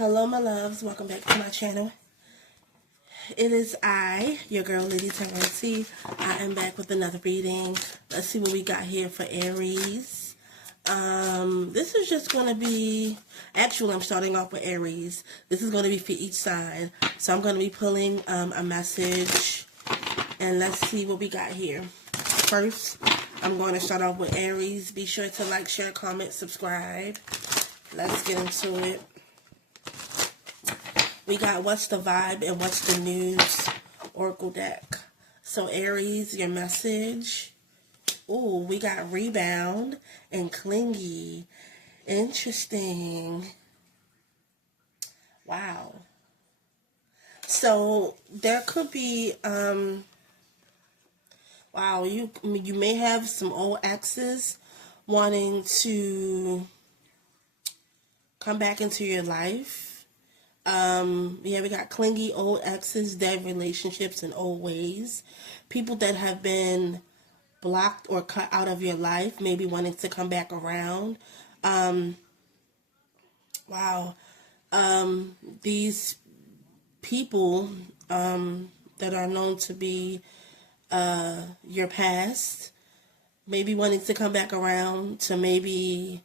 Hello, my loves. Welcome back to my channel. It is your girl, Lady Taurus. I am back with another reading. Let's see what we got here for Aries. This is just going to be... Actually, I'm starting off with Aries. This is going to be for each side. So I'm going to be pulling a message. And let's see what we got here. First, I'm going to start off with Aries. Be sure to like, share, comment, subscribe. Let's get into it. We got what's the vibe and what's the news oracle deck. So Aries, your message. Ooh, we got rebound and clingy. Interesting. Wow. So there could be wow, you may have some old exes wanting to come back into your life. Yeah, we got clingy old exes, dead relationships, and old ways. People that have been blocked or cut out of your life, maybe wanting to come back around. Wow. These people that are known to be your past, maybe wanting to come back around to maybe...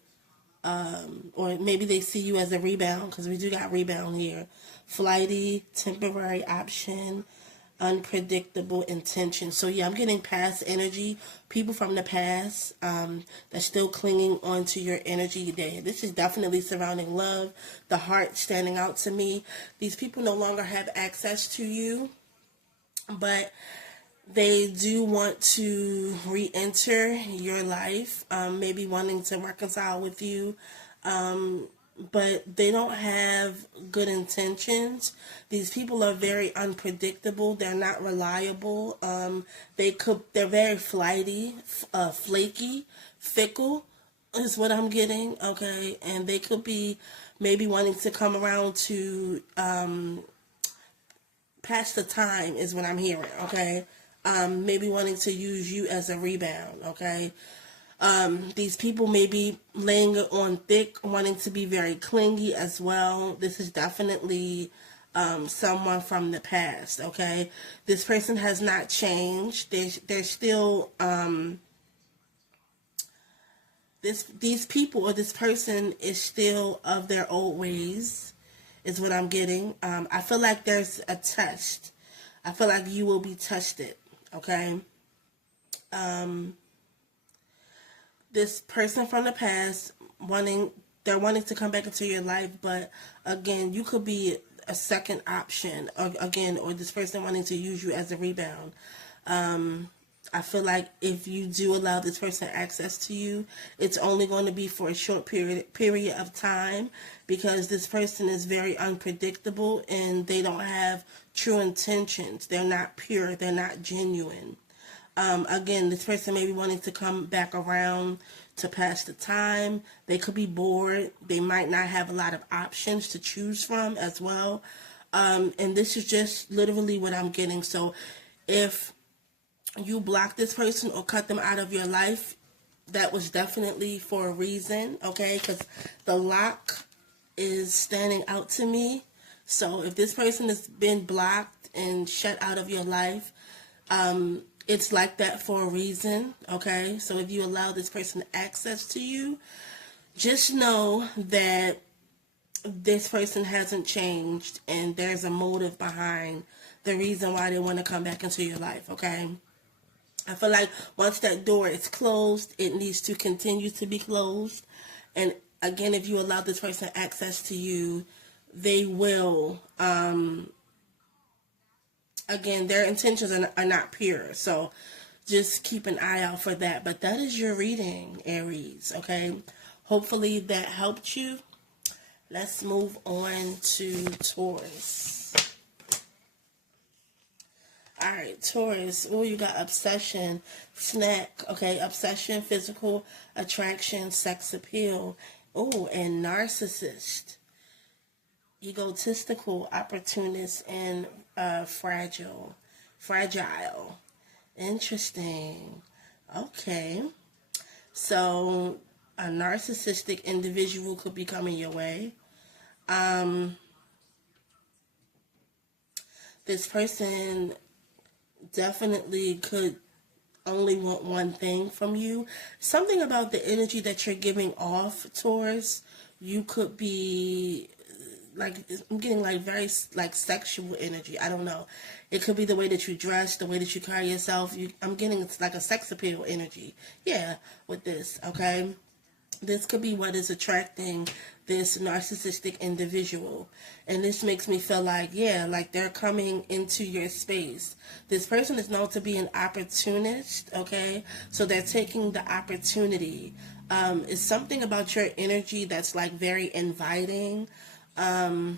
or maybe they see you as a rebound, because we do got rebound here. Flighty, temporary option, unpredictable intention. So yeah, I'm getting past energy. People from the past that's still clinging onto your energy there. This is definitely surrounding love. The heart standing out to me. These people no longer have access to you, but they do want to re-enter your life, maybe wanting to reconcile with you, but they don't have good intentions. These people are very unpredictable. They're not reliable. They're very flighty, flaky, fickle is what I'm getting, okay? And they could be maybe wanting to come around to pass the time is what I'm hearing, okay? Maybe wanting to use you as a rebound, okay? These people may be laying it on thick, wanting to be very clingy as well. This is definitely someone from the past, okay? This person has not changed. They're still... These people or this person is still of their old ways, is what I'm getting. I feel like there's a test. I feel like you will be tested. Okay, this person from the past they're wanting to come back into your life, but again, you could be a second option, or this person wanting to use you as a rebound. I feel like if you do allow this person access to you, it's only going to be for a short period of time, because this person is very unpredictable and they don't have true intentions. They're not pure. They're not genuine. Again, this person may be wanting to come back around to pass the time. They could be bored. They might not have a lot of options to choose from as well. And this is just literally what I'm getting. So if you block this person or cut them out of your life, that was definitely for a reason, okay? Because the lock is standing out to me. So if this person has been blocked and shut out of your life, it's like that for a reason, okay? So if you allow this person access to you, just know that this person hasn't changed and there's a motive behind the reason why they want to come back into your life, okay? I feel like once that door is closed, it needs to continue to be closed. And again, if you allow this person access to you, they will, again, their intentions are not pure. So just keep an eye out for that. But that is your reading, Aries, okay? Hopefully that helped you. Let's move on to Taurus. Alright, Taurus. Oh, you got obsession, snack. Okay, obsession, physical attraction, sex appeal. Oh, and narcissist. Egotistical, opportunist, and fragile. Interesting. Okay. So, a narcissistic individual could be coming your way. This person definitely could only want one thing from you. Something about the energy that you're giving off, Taurus. You could be like, I'm getting like very like sexual energy. I don't know. It could be the way that you dress, the way that you carry yourself. I'm getting it's like a sex appeal energy. Yeah, with this, okay? This could be what is attracting this narcissistic individual. And this makes me feel like, yeah, like they're coming into your space. This person is known to be an opportunist, okay? So they're taking the opportunity. It's something about your energy that's like very inviting. You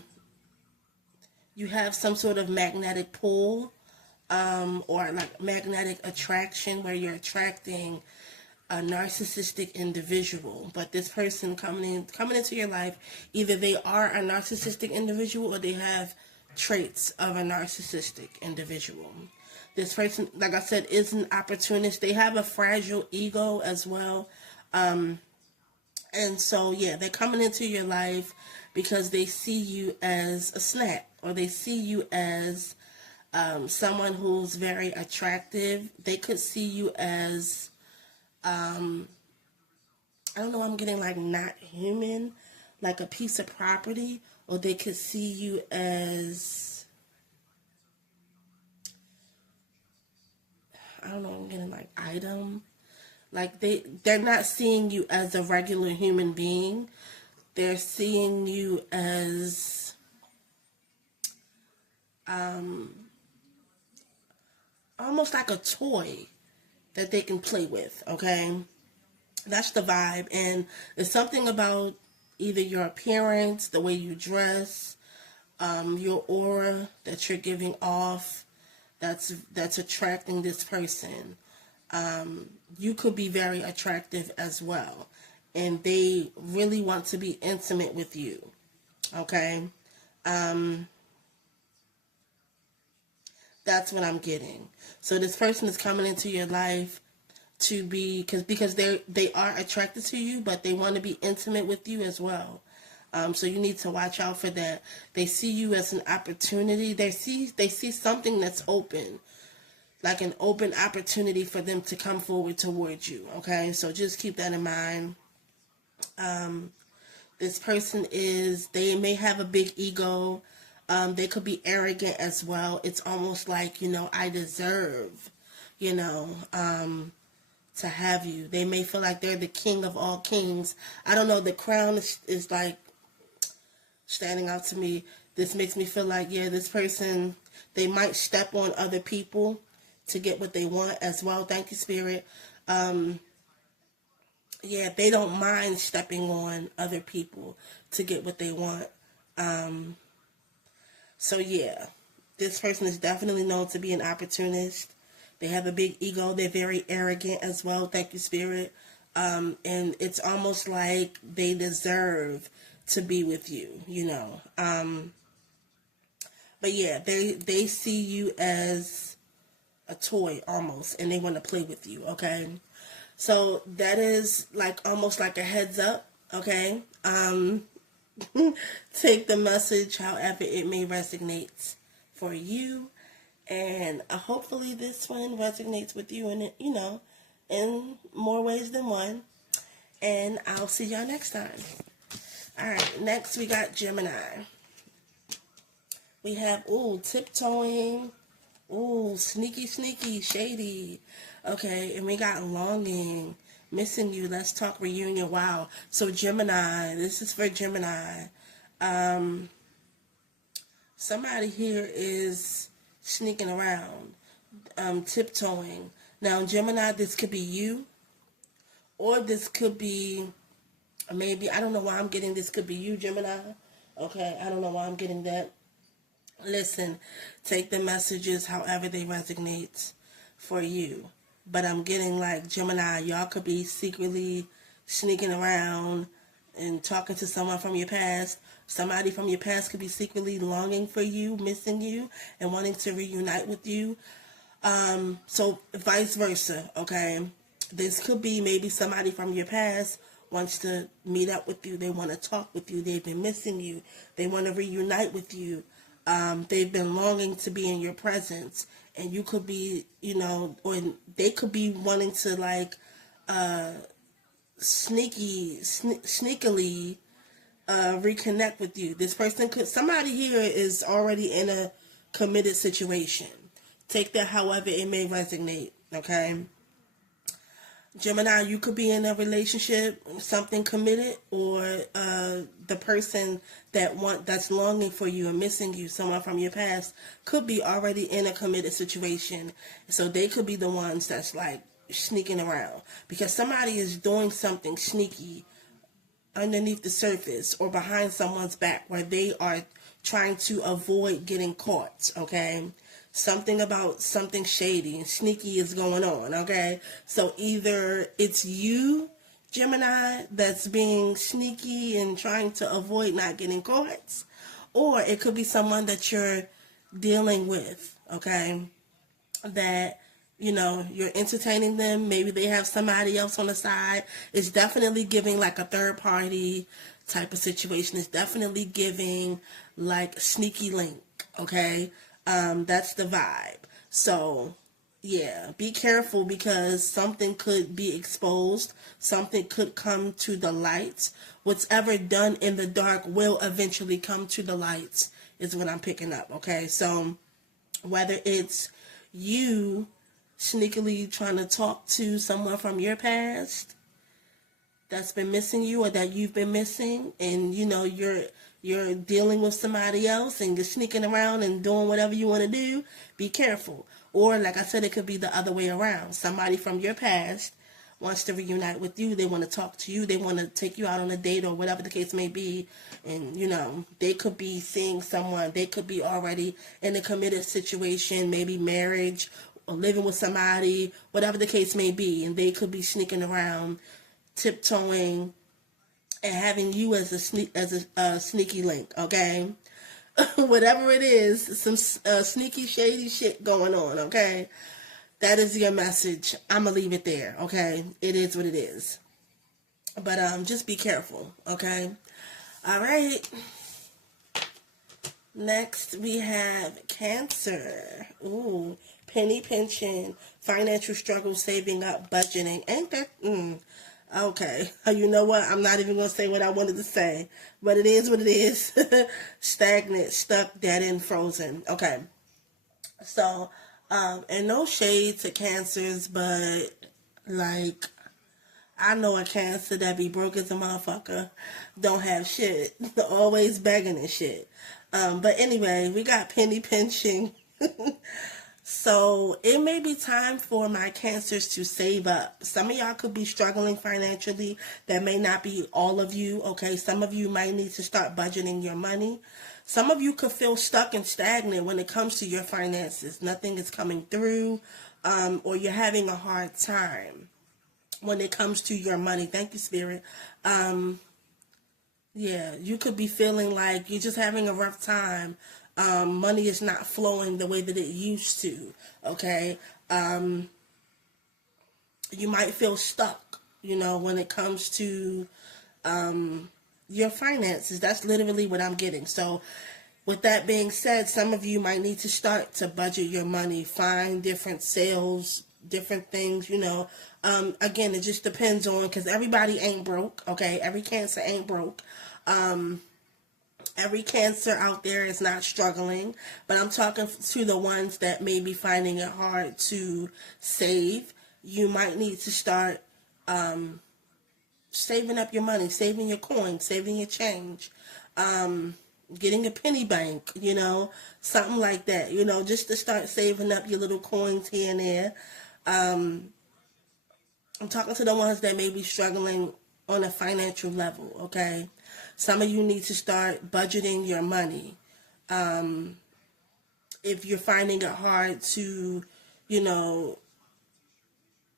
have some sort of magnetic pull, or like magnetic attraction where you're attracting a narcissistic individual. But this person coming into your life, either they are a narcissistic individual or they have traits of a narcissistic individual. This person, like I said, is an opportunist. They have a fragile ego as well. And so, yeah, they're coming into your life because they see you as a snack, or they see you as someone who's very attractive. They could see you as I don't know, I'm getting like not human, like a piece of property, or they could see you as, I don't know, I'm getting like item. Like they're not seeing you as a regular human being. They're seeing you as almost like a toy that they can play with, okay? That's the vibe. And there's something about either your appearance, the way you dress, your aura that you're giving off, that's attracting this person. You could be very attractive as well, and they really want to be intimate with you, okay? That's what I'm getting. So this person is coming into your life to be, because they are attracted to you, but they want to be intimate with you as well. So you need to watch out for that. They see you as an opportunity. They see something that's open, like an open opportunity for them to come forward towards you. Okay, so just keep that in mind. This person they may have a big ego. They could be arrogant as well. It's almost like, I deserve, to have you. They may feel like they're the king of all kings. I don't know. The crown is like standing out to me. This makes me feel like, yeah, this person, they might step on other people to get what they want as well. Thank you, Spirit. Yeah, they don't mind stepping on other people to get what they want. So yeah, this person is definitely known to be an opportunist. They have a big ego. They're very arrogant as well. Thank you, Spirit. And it's almost like they deserve to be with you, But yeah, they see you as a toy almost, and they want to play with you, okay? So that is like almost like a heads up, okay? Take the message however it may resonate for you. And hopefully this one resonates with you in more ways than one. And I'll see y'all next time. All right, next we got Gemini. We have, tiptoeing. Sneaky, shady. Okay, and we got longing, missing you. Let's talk reunion. Wow. So Gemini, this is for Gemini. Somebody here is sneaking around, tiptoeing. Now, Gemini, this could be you, or this could be, maybe, I don't know why I'm getting this could be you, Gemini. Okay, I don't know why I'm getting that. Listen, take the messages however they resonate for you. But I'm getting like, Gemini, y'all could be secretly sneaking around and talking to someone from your past. Somebody from your past could be secretly longing for you, missing you, and wanting to reunite with you. So vice versa, okay? This could be maybe somebody from your past wants to meet up with you. They want to talk with you. They've been missing you. They want to reunite with you. They've been longing to be in your presence, and you could be, or they could be wanting to like sneakily reconnect with you. This person somebody here is already in a committed situation. Take that however it may resonate, okay? Gemini, you could be in a relationship, something committed, or the person that's longing for you and missing you, someone from your past, could be already in a committed situation. So they could be the ones that's like sneaking around, because somebody is doing something sneaky underneath the surface or behind someone's back where they are trying to avoid getting caught, okay? Something about something shady and sneaky is going on, okay? So either it's you, Gemini, that's being sneaky and trying to avoid not getting caught, or it could be someone that you're dealing with, okay? That, you're entertaining them. Maybe they have somebody else on the side. It's definitely giving like a third party type of situation. It's definitely giving like sneaky link, okay? That's the vibe. So, yeah, be careful, because something could be exposed. Something could come to the light. What's ever done in the dark will eventually come to the light, is what I'm picking up, okay? So, whether it's you sneakily trying to talk to someone from your past that's been missing you, or that you've been missing, and you're dealing with somebody else and you're sneaking around and doing whatever you want to do, be careful. Or like I said, it could be the other way around. Somebody from your past wants to reunite with you. They want to talk to you. They want to take you out on a date or whatever the case may be. And, they could be seeing someone. They could be already in a committed situation, maybe marriage or living with somebody, whatever the case may be. And they could be sneaking around, tiptoeing, and having you as a sneaky link, okay? Whatever it is, some sneaky, shady shit going on, okay? That is your message. I'm going to leave it there, okay? It is what it is. But just be careful, okay? All right. Next, we have Cancer. Ooh, penny pinching, financial struggle, saving up, budgeting. Ain't that... Okay, you know what? I'm not even going to say what I wanted to say, but it is what it is. Stagnant, stuck, dead end, frozen. Okay, so, and no shade to Cancers, but, like, I know a Cancer that be broke as a motherfucker, don't have shit, always begging and shit. But anyway, we got penny pinching. So it may be time for my Cancers to save up. Some of y'all could be struggling financially. That may not be all of you, okay? Some of you might need to start budgeting your money. Some of you could feel stuck and stagnant when it comes to your finances. Nothing is coming through, or you're having a hard time when it comes to your money. Thank you, Spirit. Yeah, you could be feeling like you're just having a rough time. Money is not flowing the way that it used to, okay? You might feel stuck, when it comes to your finances. That's literally what I'm getting. So with that being said, some of you might need to start to budget your money, find different sales, different things, Again, it just depends on, because everybody ain't broke, okay? Every Cancer ain't broke. Every Cancer out there is not struggling, but I'm talking to the ones that may be finding it hard to save. You might need to start saving up your money, saving your coins, saving your change, getting a penny bank, something like that, just to start saving up your little coins here and there. I'm talking to the ones that may be struggling on a financial level, okay? Some of you need to start budgeting your money. If you're finding it hard to,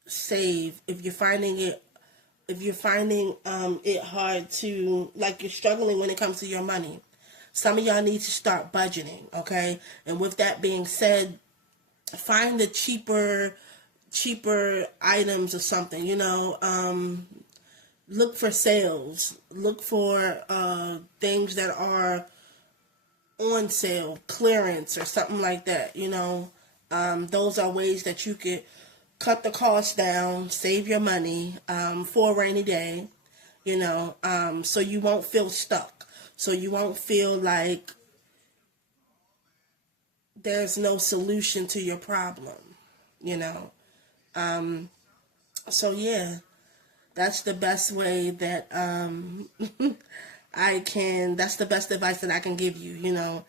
save, if you're finding it hard to, like, you're struggling when it comes to your money, some of y'all need to start budgeting, okay? And with that being said, find the cheaper items or something, look for sales. Look for things that are on sale, clearance, or something like that. Those are ways that you could cut the cost down, save your money for a rainy day, so you won't feel stuck. So you won't feel like there's no solution to your problem, you know. So yeah, that's the best way that that's the best advice that I can give you,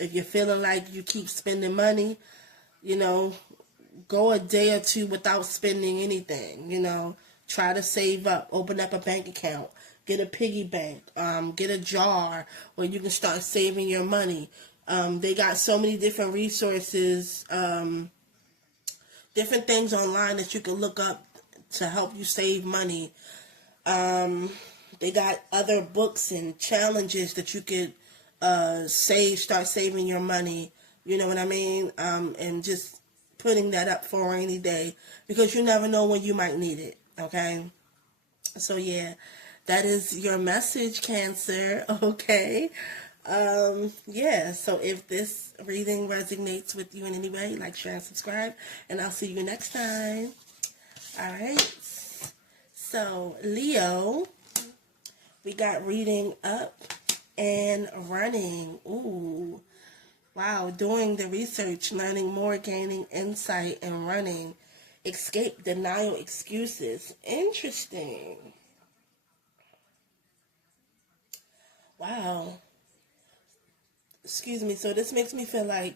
if you're feeling like you keep spending money, go a day or two without spending anything, try to save up, open up a bank account, get a piggy bank, get a jar where you can start saving your money. They got so many different resources, different things online that you can look up to help you save money. They got other books and challenges that you could start saving your money. You know what I mean? And just putting that up for a rainy day, because you never know when you might need it. Okay? So yeah, that is your message, Cancer. Okay? Yeah, so if this reading resonates with you in any way, like, share, and subscribe, and I'll see you next time. Alright, so Leo, we got reading up and running. Ooh, wow, doing the research, learning more, gaining insight, and running. Escape, denial, excuses. Interesting. Wow. Excuse me, so this makes me feel like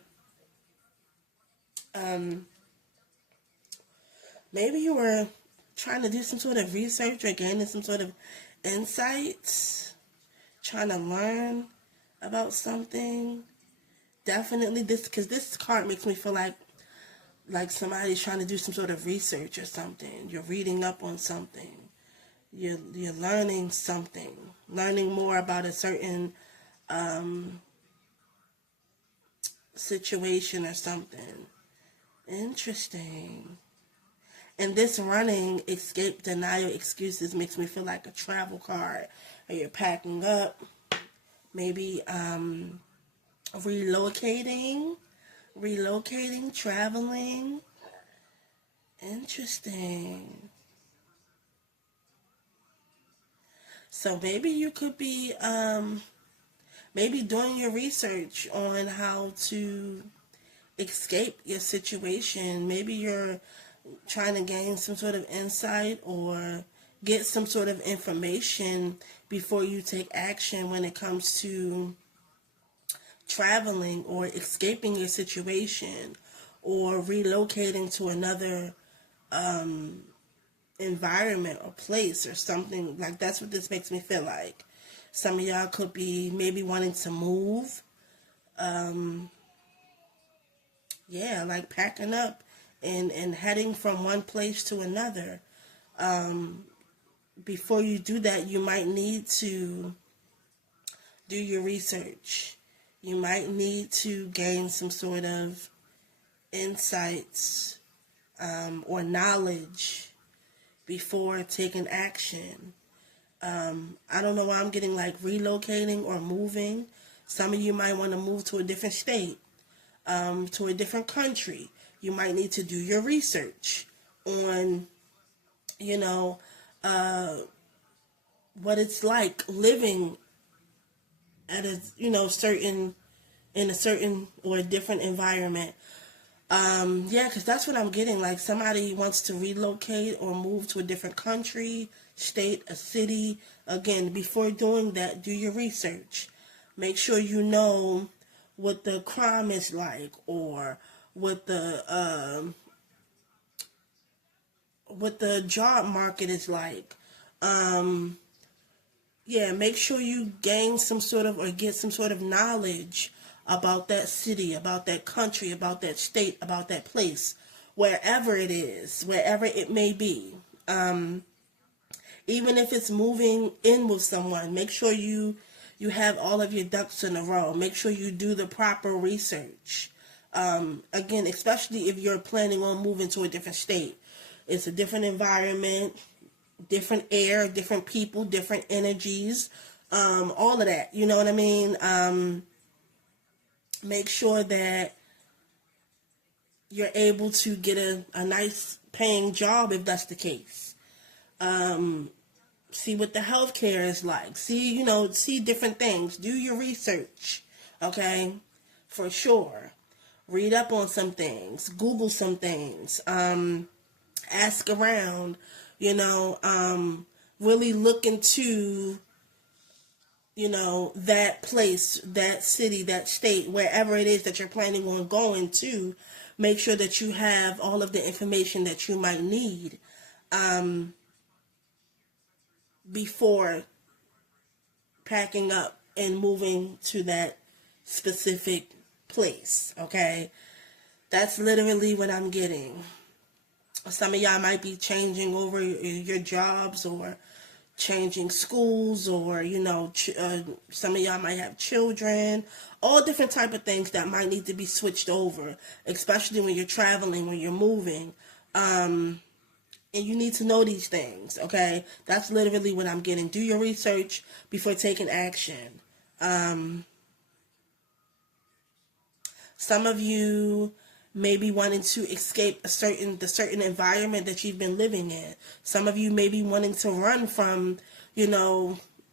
maybe you were trying to do some sort of research or gaining some sort of insights, trying to learn about something. Definitely because this card makes me feel like somebody's trying to do some sort of research or something. You're reading up on something. You're learning something, learning more about a certain situation or something. Interesting. And this running, escape, denial, excuses makes me feel like a travel card. Or you're packing up, maybe relocating, traveling. Interesting. So maybe you could be maybe doing your research on how to escape your situation. Maybe you're trying to gain some sort of insight or get some sort of information before you take action when it comes to traveling or escaping your situation or relocating to another environment or place or something. Like, that's what this makes me feel like. Some of y'all could be maybe wanting to move. Yeah, like packing up and heading from one place to another. Before you do that, you might need to do your research. You might need to gain some sort of insights or knowledge before taking action. I don't know why I'm getting like relocating or moving. Some of you might want to move to a different state, to a different country. You might need to do your research on, what it's like living at a, in a certain or a different environment. Yeah, because that's what I'm getting. Like, somebody wants to relocate or move to a different country, state, a city. Again, before doing that, do your research. Make sure you know what the crime is like, or what the job market is like. Yeah, make sure you gain some sort of, or get some sort of knowledge about that city, about that country, about that state, about that place, wherever it is, wherever it may be. Even if it's moving in with someone, make sure you have all of your ducks in a row. Make sure you do the proper research. Again, especially if you're planning on moving to a different state. It's a different environment, different air, different people, different energies. all of that, you know what I mean? Make sure that you're able to get a nice paying job if that's the case. See what the healthcare is like. See different things. Do your research, okay? For sure. Read up on some things. Google some things. Ask around, really look into, that place, that city, that state, wherever it is that you're planning on going to. Make sure that you have all of the information that you might need before packing up and moving to that specific place, okay? That's literally what I'm getting. Some of y'all might be changing over your jobs or changing schools, or some of y'all might have children, all different type of things that might need to be switched over, especially when you're traveling, when you're moving, and you need to know these things, okay? That's literally what I'm getting. Do your research before taking action. Some of you may be wanting to escape the certain environment that you've been living in. Some of you may be wanting to run from,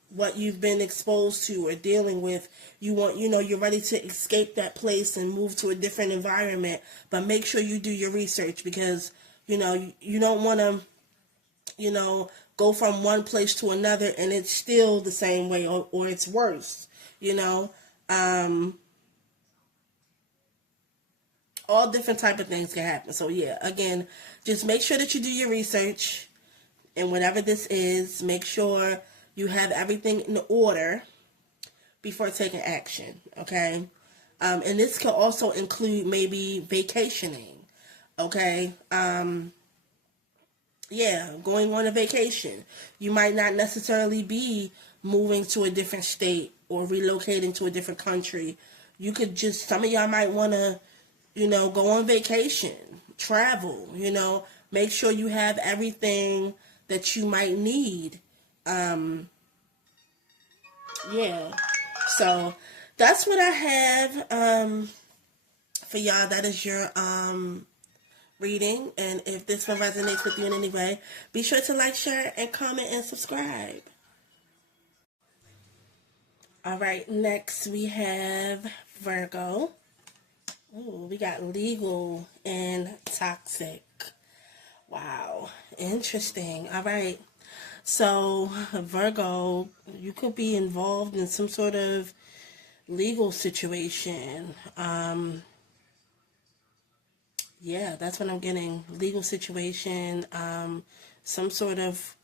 what you've been exposed to or dealing with. You're ready to escape that place and move to a different environment, but make sure you do your research, because, you don't want to, go from one place to another and it's still the same way, or it's worse, all different type of things can happen. So yeah, again, just make sure that you do your research, and whatever this is, make sure you have everything in order before taking action, okay? And this could also include maybe vacationing, okay? Yeah, going on a vacation. You might not necessarily be moving to a different state or relocating to a different country. Some of y'all might want to, go on vacation, travel, make sure you have everything that you might need. Yeah, so that's what I have for y'all. That is your reading, and if this one resonates with you in any way, be sure to like, share, and comment, and subscribe. All right, next we have Virgo. Ooh, we got legal and toxic. Wow, interesting. All right. So, Virgo, you could be involved in some sort of legal situation. Yeah, that's what I'm getting. Legal situation, some sort of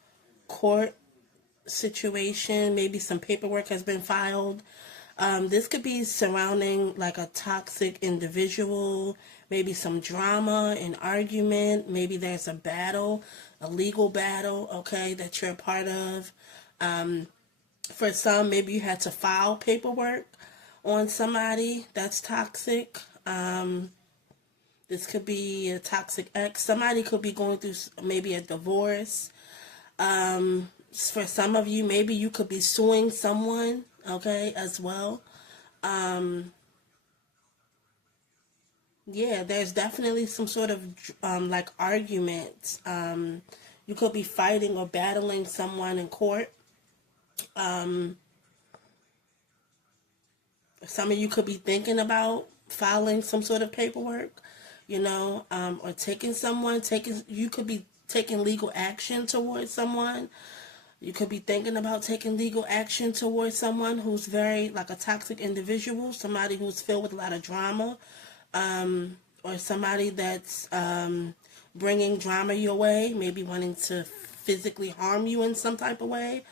court situation, maybe some paperwork has been filed. This could be surrounding like a toxic individual, maybe some drama, an argument, maybe there's a battle, a legal battle, okay, that you're a part of. For some, maybe you had to file paperwork on somebody that's toxic. This could be a toxic ex. Somebody could be going through maybe a divorce. For some of you, maybe you could be suing someone, okay, as well. Yeah, there's definitely some sort of like argument. You could be fighting or battling someone in court. Some of you could be thinking about filing some sort of paperwork, or you could be taking legal action towards someone. You could be thinking about taking legal action towards someone who's very, like a toxic individual, somebody who's filled with a lot of drama, or somebody that's bringing drama your way, maybe wanting to physically harm you in some type of way.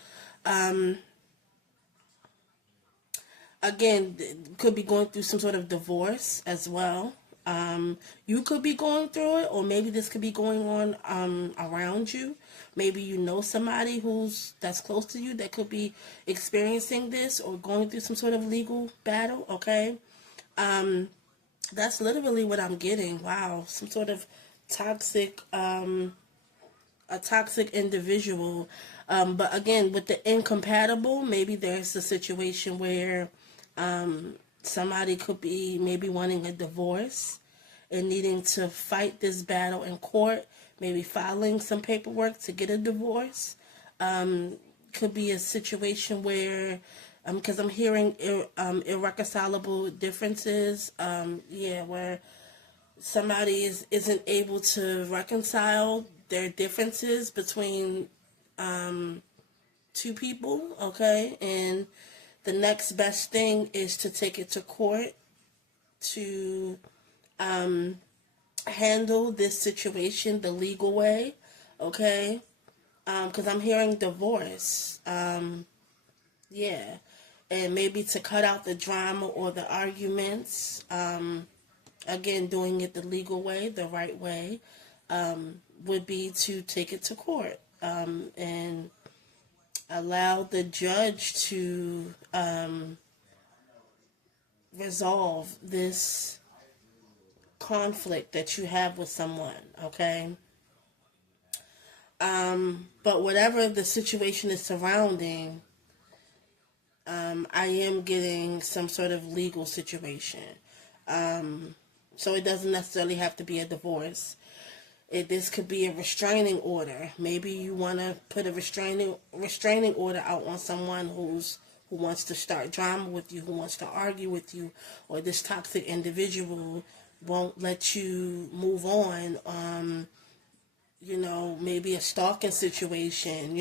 Again, could be going through some sort of divorce as well. You could be going through it, or maybe this could be going on around you. Maybe you know somebody that's close to you that could be experiencing this or going through some sort of legal battle, okay? That's literally what I'm getting. Wow, some sort of toxic, a toxic individual. But again, with the incompatible, maybe there's a situation where somebody could be maybe wanting a divorce and needing to fight this battle in court, maybe filing some paperwork to get a divorce. Could be a situation where, because I'm hearing irreconcilable differences, where somebody isn't able to reconcile their differences between two people, okay? And the next best thing is to take it to court to handle this situation the legal way, okay? Because I'm hearing divorce, and maybe to cut out the drama or the arguments, again, doing it the legal way, the right way, would be to take it to court, and allow the judge to resolve this conflict that you have with someone, okay? But whatever the situation is surrounding, I am getting some sort of legal situation. So it doesn't necessarily have to be a divorce. This could be a restraining order. Maybe you want to put a restraining order out on someone who wants to start drama with you, who wants to argue with you, or this toxic individual won't let you move on. Maybe a stalking situation,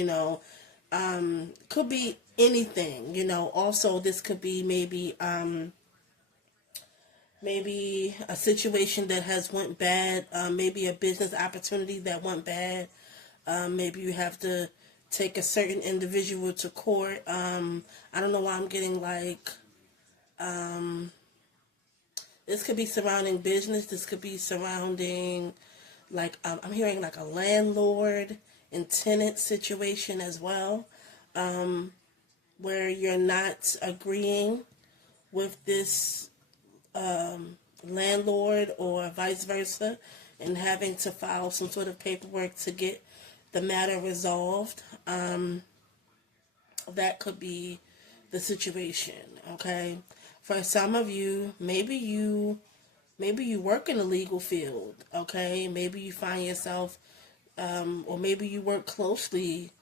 could be anything, also this could be maybe a situation that has went bad, maybe a business opportunity that went bad, maybe you have to take a certain individual to court. I don't know why I'm getting this could be surrounding business, this could be surrounding I'm hearing a landlord and tenant situation as well, where you're not agreeing with this landlord or vice versa, and having to file some sort of paperwork to get the matter resolved. That could be the situation, okay? For some of you, maybe you work in the legal field, okay? Maybe you find yourself, or maybe you work closely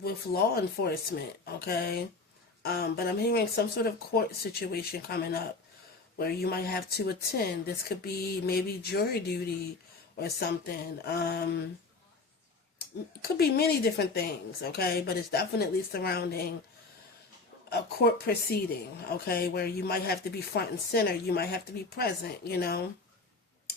with law enforcement, okay? But I'm hearing some sort of court situation coming up where you might have to attend. This could be maybe jury duty or something. Could be many different things, okay? But it's definitely surrounding a court proceeding, okay, where you might have to be front and center, you might have to be present,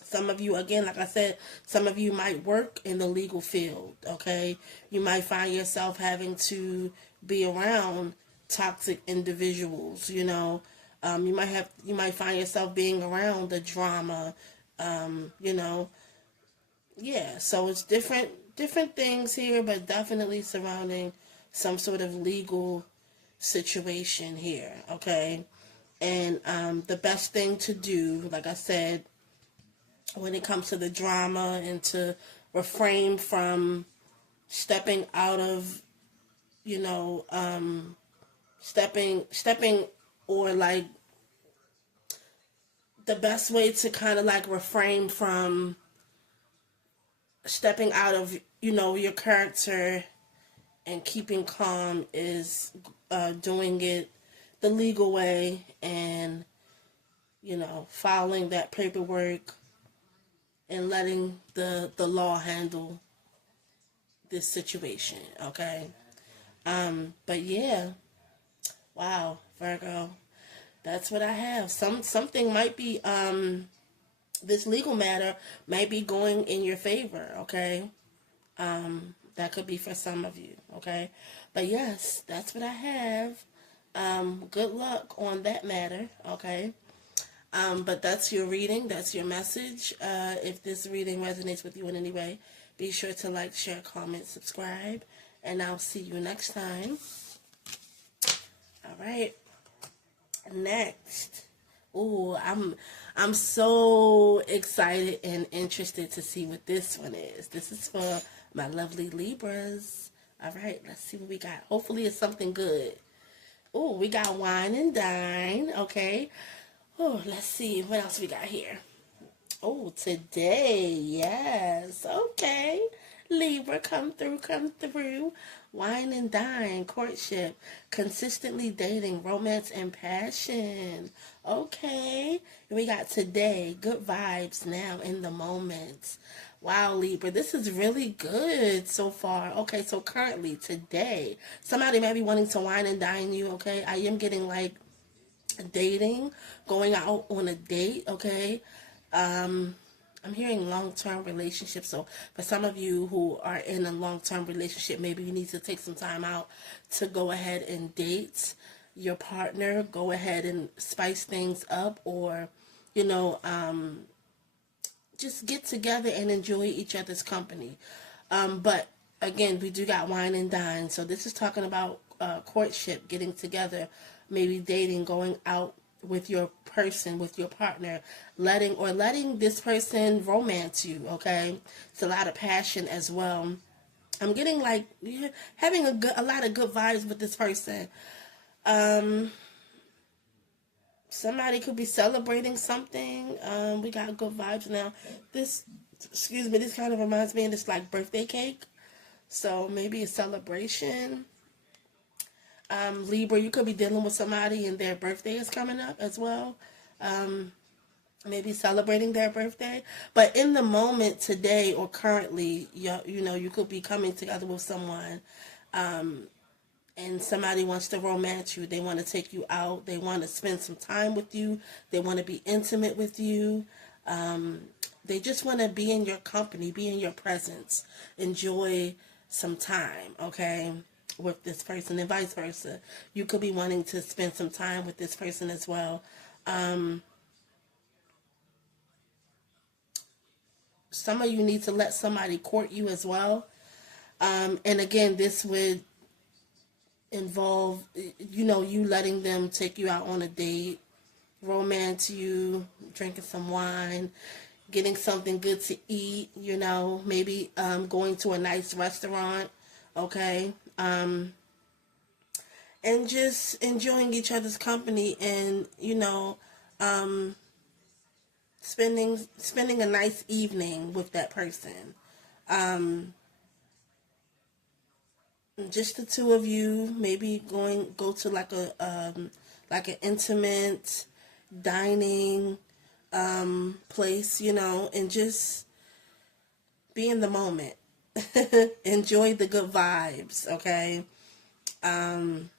Some of you, again, like I said, some of you might work in the legal field, okay? You might find yourself having to be around toxic individuals, you might find yourself being around the drama, so it's different things here, but definitely surrounding some sort of legal situation here, okay? And the best thing to do, like I said, when it comes to the drama, and to refrain from stepping out of, stepping, or the best way to kind of refrain from stepping out of, your character and keeping calm is doing it the legal way, and filing that paperwork and letting the law handle this situation, okay? But yeah, wow, Virgo, that's what I have. Something might be this legal matter might be going in your favor, okay? That could be for some of you, okay? But yes, that's what I have. Good luck on that matter, okay? But that's your reading. That's your message. If this reading resonates with you in any way, be sure to like, share, comment, subscribe, and I'll see you next time. All right. Next, Ooh, I'm so excited and interested to see what this one is. This is for my lovely Libras. All right, let's see what we got. Hopefully it's something good. Ooh, we got wine and dine. Okay. Oh, let's see what else we got here. Oh, today, yes. Okay. Libra, come through, come through. Wine and dine, courtship, consistently dating, romance and passion. Okay. And we got today, good vibes now in the moment. Wow, Libra, this is really good so far. Okay, so currently, today, somebody may be wanting to wine and dine you, okay? I am getting like dating, going out on a date, okay? I'm hearing long-term relationships. So for some of you who are in a long-term relationship, maybe you need to take some time out to go ahead and date your partner, go ahead and spice things up, or, you know, just get together and enjoy each other's company. But again, we do got wine and dine. So this is talking about courtship, getting together, maybe dating, going out with your person, with your partner, letting this person romance you. Okay, it's a lot of passion as well. I'm getting like having a lot of good vibes with this person. Somebody could be celebrating something. We got good vibes now. This, excuse me, this kind of reminds me of this like birthday cake. So maybe a celebration. Libra, you could be dealing with somebody and their birthday is coming up as well. Maybe celebrating their birthday. But in the moment today or currently, you know, you could be coming together with someone. And somebody wants to romance you. They want to take you out. They want to spend some time with you. They want to be intimate with you. They just want to be in your company, be in your presence, enjoy some time, okay, with this person, and vice versa. You could be wanting to spend some time with this person as well. Some of you need to let somebody court you as well. And again, this would involve, you know, you letting them take you out on a date, romance you, drinking some wine, getting something good to eat, you know, maybe going to a nice restaurant, okay, and just enjoying each other's company, and you know, spending a nice evening with that person. Just the two of you, maybe go to like an intimate dining place, you know, and just be in the moment. Enjoy the good vibes, okay? And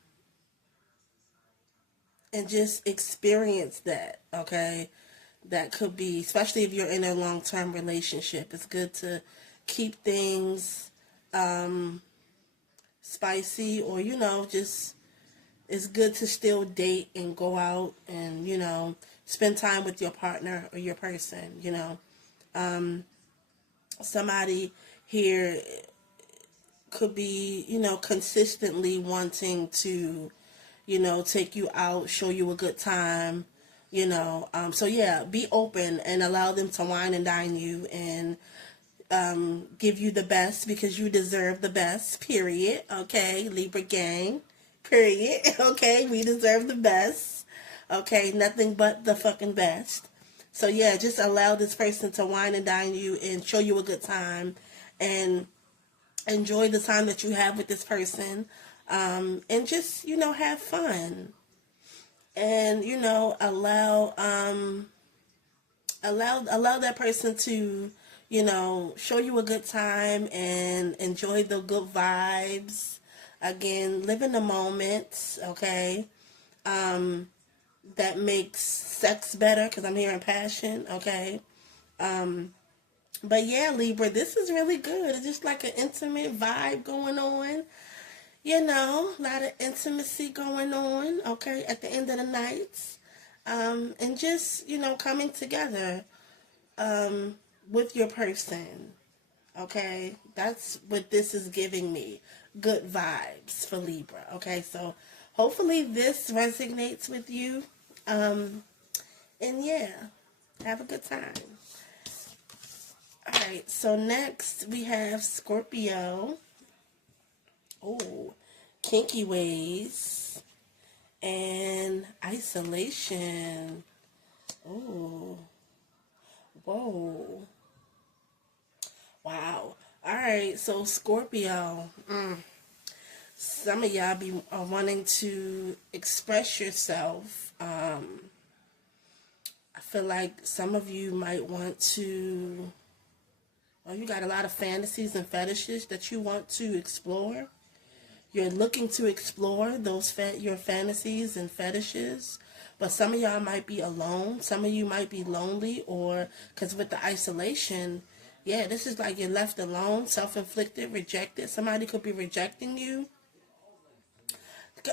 just experience that, okay? That could be, especially if you're in a long-term relationship, it's good to keep things spicy, or, you know, just, it's good to still date and go out and, you know, spend time with your partner or your person, you know. Somebody here could be, you know, consistently wanting to, you know, take you out, show you a good time, you know. So yeah, be open and allow them to wine and dine you and give you the best, because you deserve the best, period. Okay, Libra gang, period. Okay, we deserve the best. Okay, nothing but the fucking best. So yeah, just allow this person to wine and dine you and show you a good time, and enjoy the time that you have with this person, and just, you know, have fun, and, you know, allow that person to, you know, show you a good time and enjoy the good vibes. Again, live in the moment, okay? That makes sex better, because I'm hearing passion, okay? But yeah, Libra, this is really good. It's just like an intimate vibe going on. You know, a lot of intimacy going on, okay, at the end of the night. And just, you know, coming together with your person, okay? That's what this is giving me. Good vibes for Libra, okay? So hopefully this resonates with you. And yeah, have a good time. Alright, so next we have Scorpio. Oh, kinky ways and isolation. Oh, whoa. Wow. Alright, so Scorpio. Some of y'all be wanting to express yourself. I feel like some of you might want to, well, you got a lot of fantasies and fetishes that you want to explore. You're looking to explore those your fantasies and fetishes, but some of y'all might be alone. Some of you might be lonely, or because with the isolation, yeah, this is like you're left alone, self-inflicted, rejected. Somebody could be rejecting you.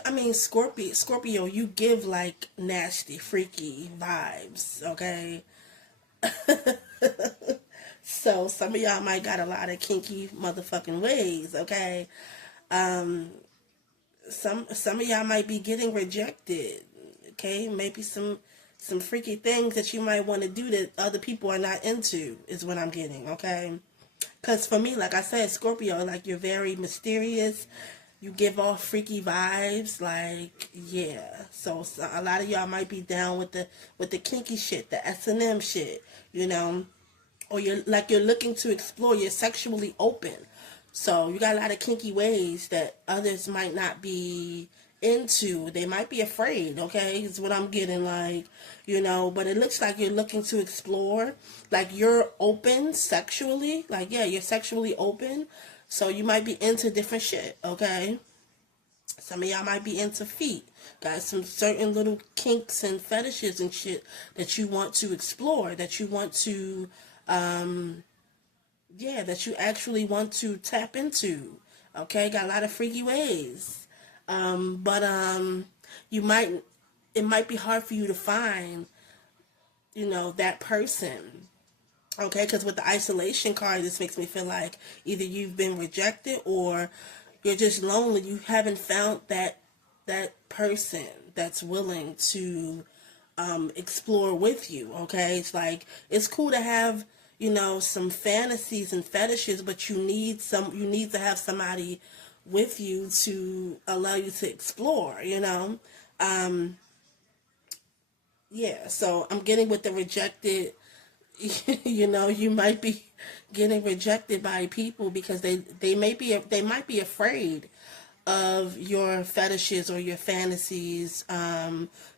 I mean, Scorpio, you give like nasty, freaky vibes, okay? So some of y'all might got a lot of kinky motherfucking ways, okay? Some of y'all might be getting rejected, okay? Maybe some freaky things that you might want to do that other people are not into is what I'm getting, okay? Because for me, like I said, Scorpio, like you're very mysterious. You give off freaky vibes, like, yeah. So a lot of y'all might be down with the kinky shit, the S&M shit, you know, or you're looking to explore. You're sexually open, so you got a lot of kinky ways that others might not be into. They might be afraid. Okay, is what I'm getting, like, you know. But it looks like you're looking to explore, like you're open sexually, like, yeah, you're sexually open. So you might be into different shit, okay? Some of y'all might be into feet. Got some certain little kinks and fetishes and shit that you want to explore, that you want to, yeah, that you actually want to tap into, okay? Got a lot of freaky ways. But it might be hard for you to find, you know, that person. Okay, because with the isolation card, this makes me feel like either you've been rejected or you're just lonely. You haven't found that person that's willing to explore with you. Okay, it's like it's cool to have, you know, some fantasies and fetishes, but you need to have somebody with you to allow you to explore. You know, yeah. So I'm getting with the rejected. You know, you might be getting rejected by people because they might be afraid of your fetishes or your fantasies.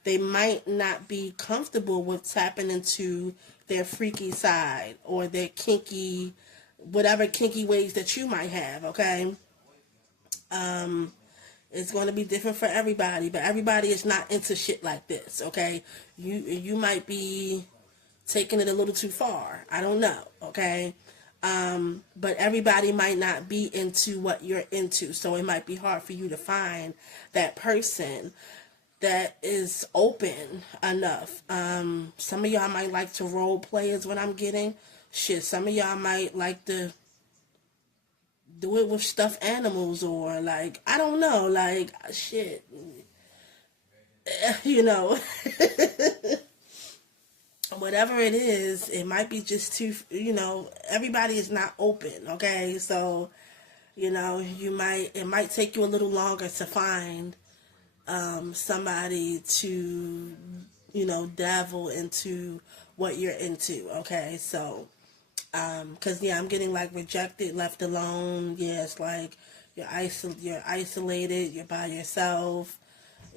They might not be comfortable with tapping into their freaky side or their kinky, whatever kinky ways that you might have. Okay, it's going to be different for everybody, but everybody is not into shit like this. Okay, you might be taking it a little too far. I don't know, okay? But everybody might not be into what you're into, so it might be hard for you to find that person that is open enough. Some of y'all might like to role play is what I'm getting. Shit, some of y'all might like to do it with stuffed animals or like, I don't know, like, shit, you know. Whatever it is, it might be just too, you know, everybody is not open, okay? So, you know, it might take you a little longer to find somebody to, you know, dabble into what you're into, okay? So, because, yeah, I'm getting, like, rejected, left alone. Yeah, it's like you're isolated, you're by yourself.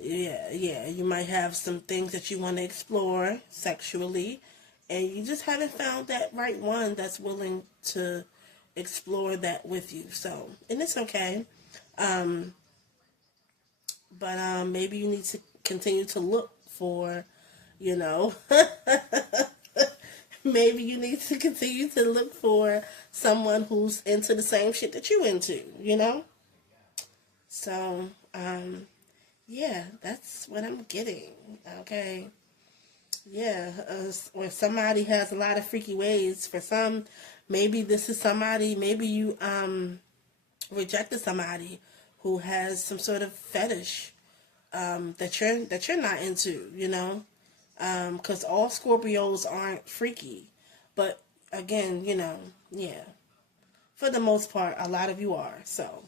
Yeah, you might have some things that you want to explore sexually, and you just haven't found that right one that's willing to explore that with you. So, and it's okay. But maybe you need to continue to look for, you know, maybe you need to continue to look for someone who's into the same shit that you into, you know? So, yeah, that's what I'm getting. Okay. Yeah, or somebody has a lot of freaky ways. For some, maybe this is somebody. Maybe you rejected somebody who has some sort of fetish that you're not into. You know, Because all Scorpios aren't freaky. But again, yeah. For the most part, a lot of you are. So,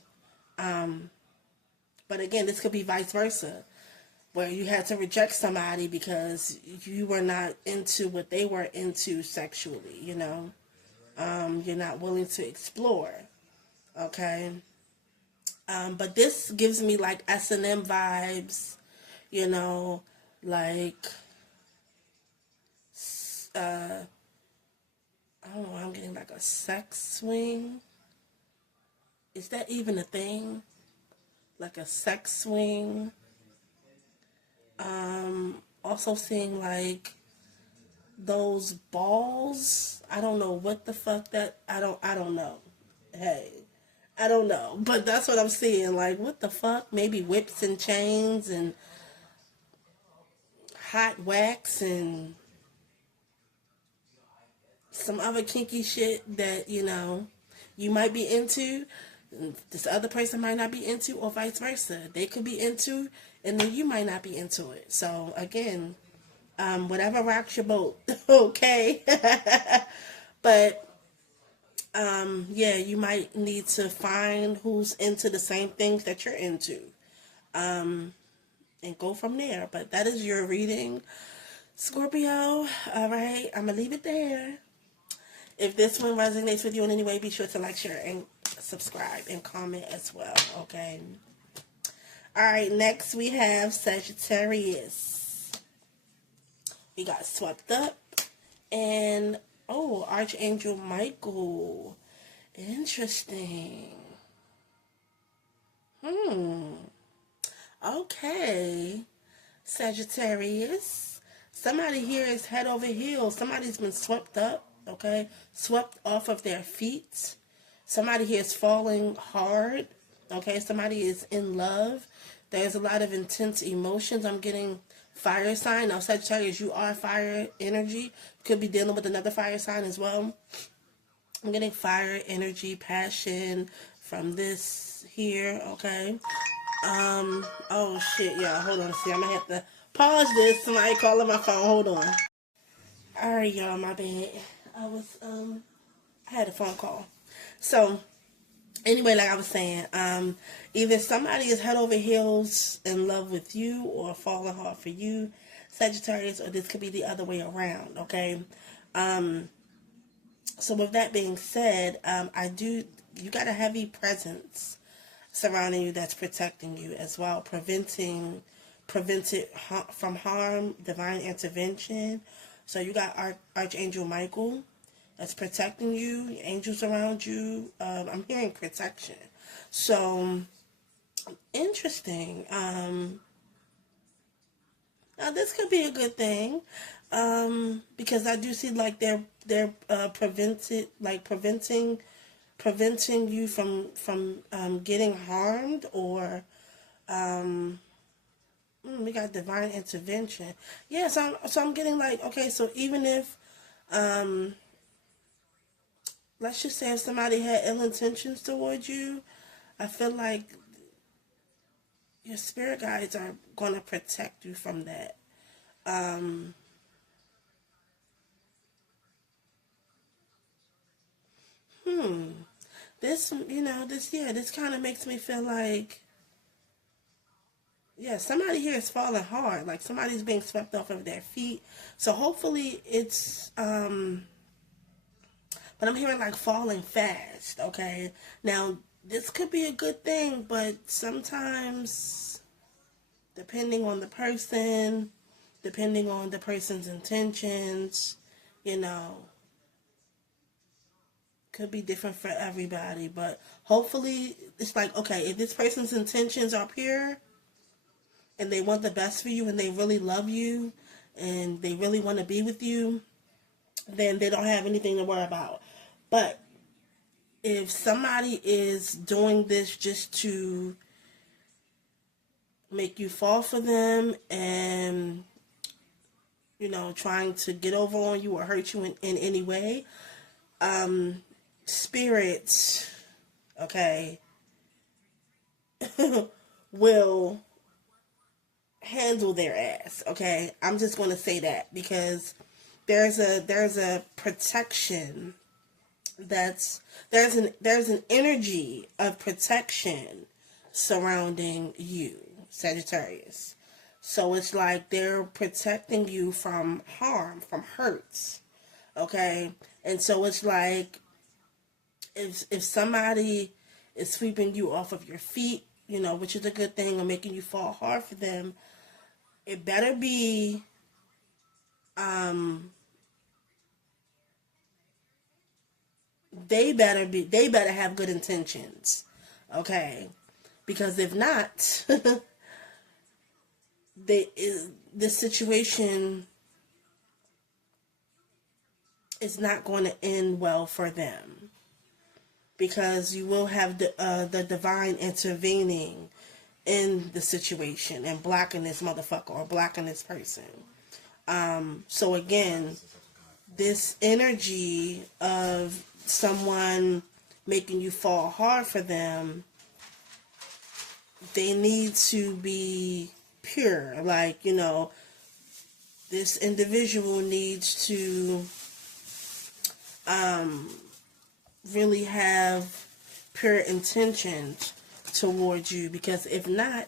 but again, this could be vice versa, where you had to reject somebody because you were not into what they were into sexually, You're not willing to explore, okay? But this gives me like S&M vibes, like, I don't know, I'm getting like a sex swing. Is that even a thing? Like a sex swing. Also seeing like those balls. I don't know what the fuck that, I don't know. Hey, I don't know. But that's what I'm seeing. Like, what the fuck? Maybe whips and chains and hot wax and some other kinky shit that, you might be into. This other person might not be into, or vice versa. They could be into, and then you might not be into it. So, again, whatever rocks your boat, okay? But, yeah, you might need to find who's into the same things that you're into, and go from there. But that is your reading, Scorpio. All right, I'm going to leave it there. If this one resonates with you in any way, be sure to like, share, and subscribe, and comment as well, okay? All right, next we have Sagittarius. We got swept up, and, oh, Archangel Michael. Interesting. Okay. Sagittarius. Somebody here is head over heels. Somebody's been swept up, okay? Swept off of their feet. Somebody here is falling hard, okay? Somebody is in love. There's a lot of intense emotions. I'm getting fire sign. Now, Sagittarius, you are fire energy. Could be dealing with another fire sign as well. I'm getting fire energy, passion from this here, okay? Oh shit, y'all, hold on. See, I'm gonna have to pause this. Somebody calling my phone. Hold on. Alright, y'all, my bad. I had a phone call. So, anyway, like I was saying, either somebody is head over heels in love with you or falling hard for you, Sagittarius, or this could be the other way around, okay? So with that being said, you got a heavy presence surrounding you that's protecting you as well, prevented from harm, divine intervention. So you got Archangel Michael that's protecting you, angels around you. I'm hearing protection. So, interesting. Now this could be a good thing, because I do see like they're preventing you from getting harmed, or we got divine intervention. Yeah, so I'm getting like, okay, so even if let's just say if somebody had ill intentions towards you, I feel like your spirit guides are going to protect you from that. This kind of makes me feel like, yeah, somebody here is falling hard. Like somebody's being swept off of their feet. So hopefully it's, but I'm hearing like falling fast, okay? Now, this could be a good thing, but sometimes, depending on the person, depending on the person's intentions, you know, could be different for everybody. But hopefully, it's like, okay, if this person's intentions are pure and they want the best for you and they really love you and they really want to be with you, then they don't have anything to worry about. But if somebody is doing this just to make you fall for them and, you know, trying to get over on you or hurt you in any way, spirits, okay, will handle their ass, okay? I'm just going to say that because there's a protection there's an energy of protection surrounding you, Sagittarius. So it's like they're protecting you from harm, from hurts, okay? And so it's like if somebody is sweeping you off of your feet, you know, which is a good thing, or making you fall hard for them, it better be they better have good intentions, okay? Because if not, this situation is not going to end well for them, because you will have the divine intervening in the situation and blocking this motherfucker or blocking this person. So again, this energy of someone making you fall hard for them, they need to be pure. Like, you know, this individual needs to really have pure intentions towards you, because if not,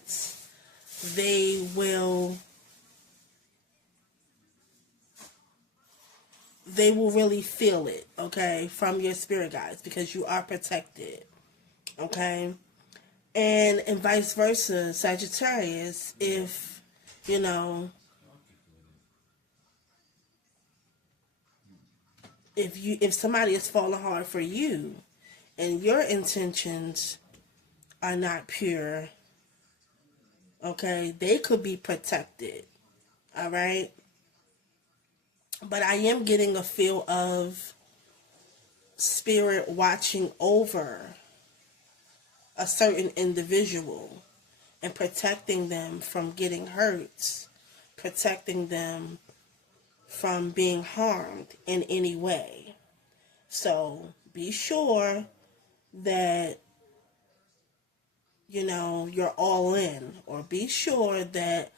they will really feel it, okay, from your spirit guides, because you are protected, okay? And vice versa, Sagittarius, if, you know, if somebody is falling hard for you and your intentions are not pure, okay, they could be protected, all right? But I am getting a feel of spirit watching over a certain individual and protecting them from getting hurt, protecting them from being harmed in any way. So be sure that, you know, you're all in, or be sure that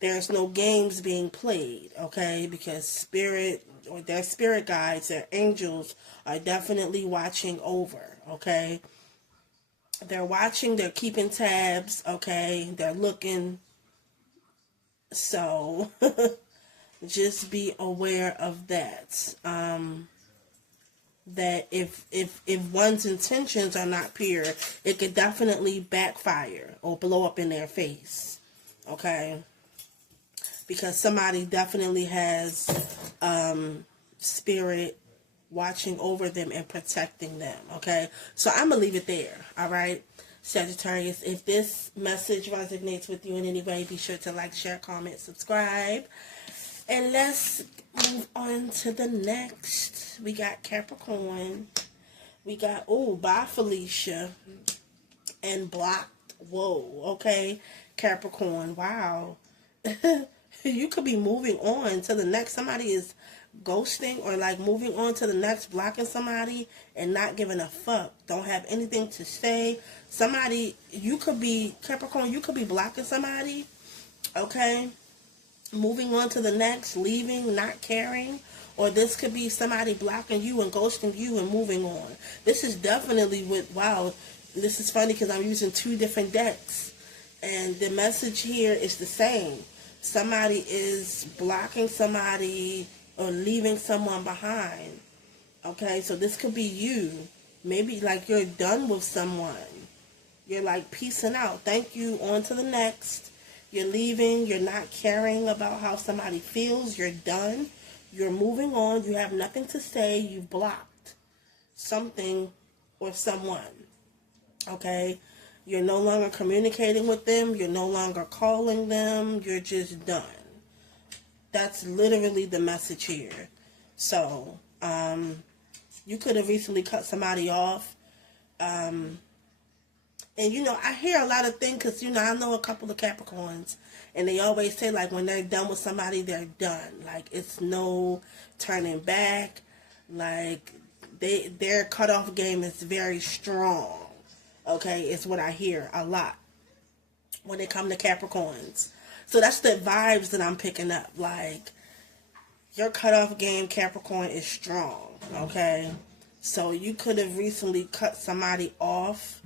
there's no games being played, okay? Because spirit, or their spirit guides, their angels, are definitely watching over, okay? They're watching, they're keeping tabs, okay? They're looking. So just be aware of that. That if one's intentions are not pure, it could definitely backfire or blow up in their face, okay? Because somebody definitely has spirit watching over them and protecting them, okay? So I'm going to leave it there, all right? Sagittarius, if this message resonates with you in any way, be sure to like, share, comment, subscribe. And let's move on to the next. We got Capricorn. We got, oh, bye, Felicia. And blocked. Whoa, okay. Capricorn, wow. You could be moving on to the next. Somebody is ghosting or like moving on to the next, blocking somebody and not giving a fuck. Don't have anything to say. Somebody, you could be, Capricorn, you could be blocking somebody, okay? Moving on to the next, leaving, not caring. Or this could be somebody blocking you and ghosting you and moving on. This is definitely with, wow, this is funny because I'm using two different decks. And the message here is the same. Somebody is blocking somebody or leaving someone behind. Okay, so this could be you. Maybe like you're done with someone. You're like peacing out. Thank you, on to the next. You're leaving. You're not caring about how somebody feels. You're done. You're moving on. You have nothing to say. You've blocked something or someone. Okay? You're no longer communicating with them. You're no longer calling them. You're just done. That's literally the message here. So, you could have recently cut somebody off. And, you know, I hear a lot of things because, you know, I know a couple of Capricorns. And they always say, like, when they're done with somebody, they're done. Like, it's no turning back. Like, their cutoff game is very strong. Okay, it's what I hear a lot. when they come to Capricorns. So that's the vibes that I'm picking up. Like, your cutoff game, Capricorn, is strong, okay? So you could have recently cut somebody off,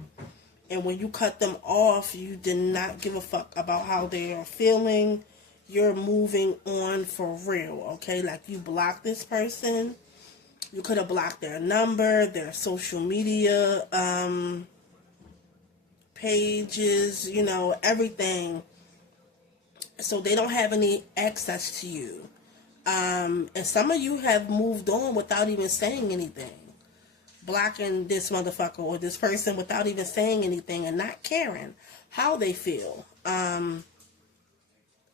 and when you cut them off, you did not give a fuck about how they are feeling. You're moving on for real, okay? Like, you blocked this person. You could have blocked their number, their social media pages, you know, everything. So they don't have any access to you. And some of you have moved on without even saying anything. Blocking this motherfucker or this person without even saying anything and not caring how they feel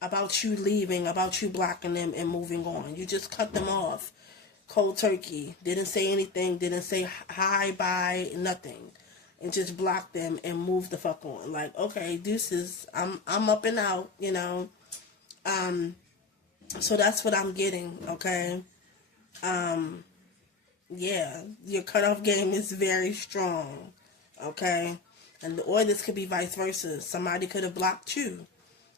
about you leaving, about you blocking them and moving on. You just cut them off. Cold turkey. Didn't say anything. Didn't say hi, bye, nothing. And just blocked them and moved the fuck on. Like, okay, deuces. I'm up and out, you know. So that's what I'm getting, okay? Yeah, your cutoff game is very strong, okay? Or this could be vice versa. Somebody could have blocked you.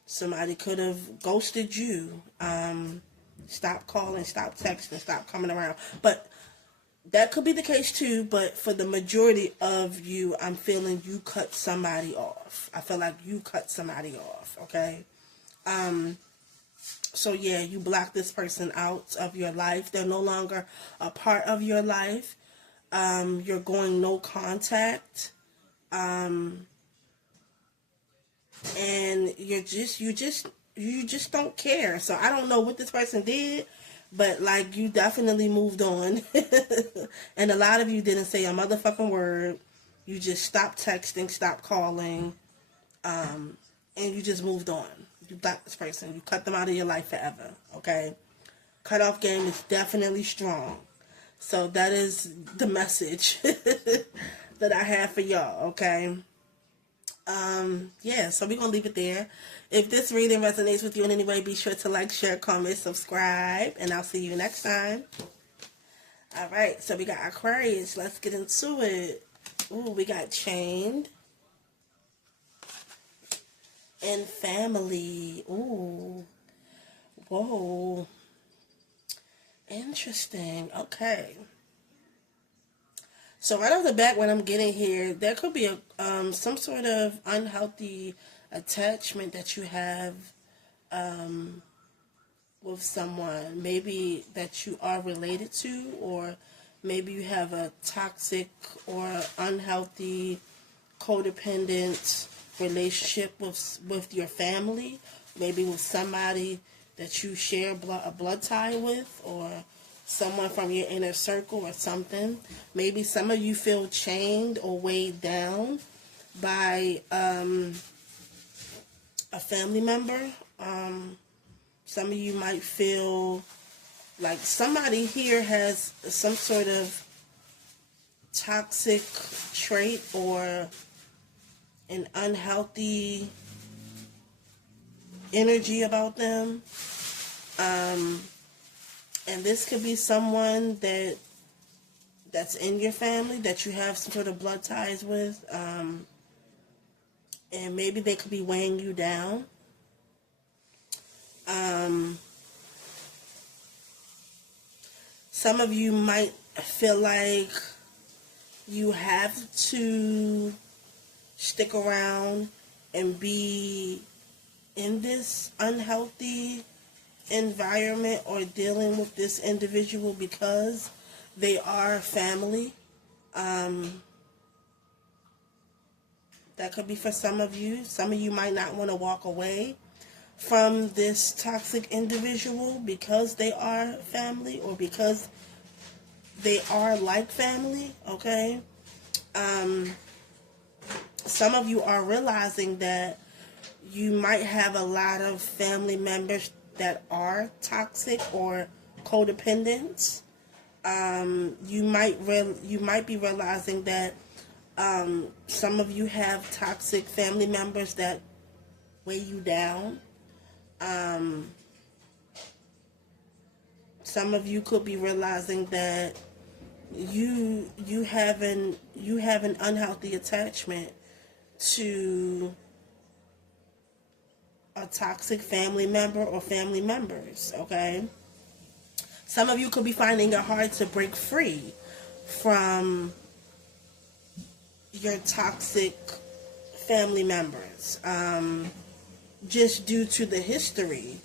Somebody could have ghosted you. Stop calling, stop texting, stop coming around. But that could be the case too, but for the majority of you, I'm feeling you cut somebody off. I feel like you cut somebody off, okay? So yeah, you block this person out of your life. They're no longer a part of your life. You're going no contact. And you just don't care. So I don't know what this person did, but like, you definitely moved on. And a lot of you didn't say a motherfucking word. You just stopped texting, stopped calling, and you just moved on. You blocked this person. You cut them out of your life forever, okay? Cutoff game is definitely strong. So that is the message that I have for y'all, okay? Yeah, so we're going to leave it there. If this reading resonates with you in any way, be sure to like, share, comment, subscribe, and I'll see you next time. All right, so we got Aquarius. Let's get into it. Ooh, we got Chained. And Family. Ooh. Whoa. Interesting. Okay. So right off the bat, what I'm getting here, there could be some sort of unhealthy attachment that you have with someone. Maybe that you are related to, or maybe you have a toxic or unhealthy codependent relationship with your family. Maybe with somebody that you share a blood tie with, or someone from your inner circle or something. Maybe some of you feel chained or weighed down by a family member. Some of you might feel like somebody here has some sort of toxic trait or an unhealthy energy about them. And this could be someone that's in your family that you have some sort of blood ties with. And maybe they could be weighing you down. Some of you might feel like you have to stick around and be in this unhealthy environment or dealing with this individual because they are family. That could be for some of you. Some of you might not want to walk away from this toxic individual because they are family or because they are like family, okay? Some of you are realizing that you might have a lot of family members that are toxic or codependent. You might be realizing that some of you have toxic family members that weigh you down. Some of you could be realizing that you have an unhealthy attachment to a toxic family member or family members, okay? Some of you could be finding it hard to break free from your toxic family members, just due to the history,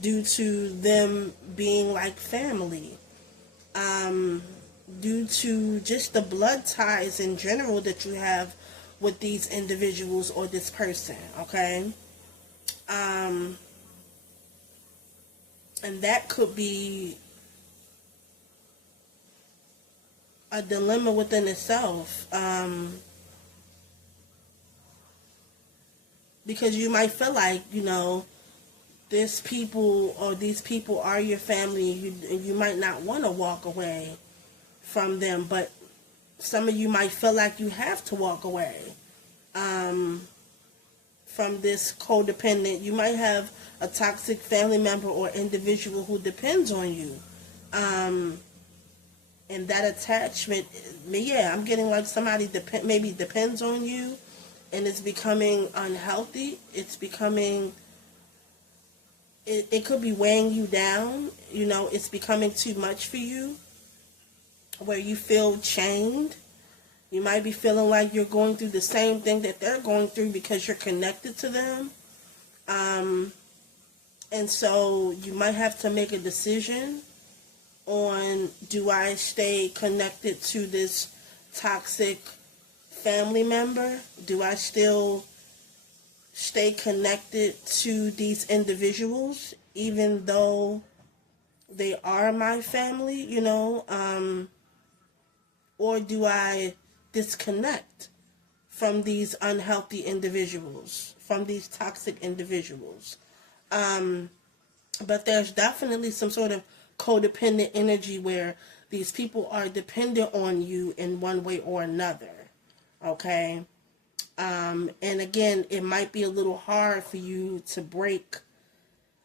due to them being like family, due to just the blood ties in general that you have with these individuals or this person, okay? And that could be a dilemma within itself, because you might feel like, you know, this people or these people are your family, you might not want to walk away from them, but some of you might feel like you have to walk away from this codependent. You might have a toxic family member or individual who depends on you. And that attachment, yeah, I'm getting like somebody maybe depends on you, and it's becoming unhealthy. It's becoming, it could be weighing you down. You know, it's becoming too much for you, where you feel chained. You might be feeling like you're going through the same thing that they're going through because you're connected to them. And so you might have to make a decision on, do I stay connected to this toxic family member? Do I still stay connected to these individuals even though they are my family, you know? Or do I disconnect from these unhealthy individuals, from these toxic individuals? But there's definitely some sort of codependent energy where these people are dependent on you in one way or another, okay? And again, it might be a little hard for you to break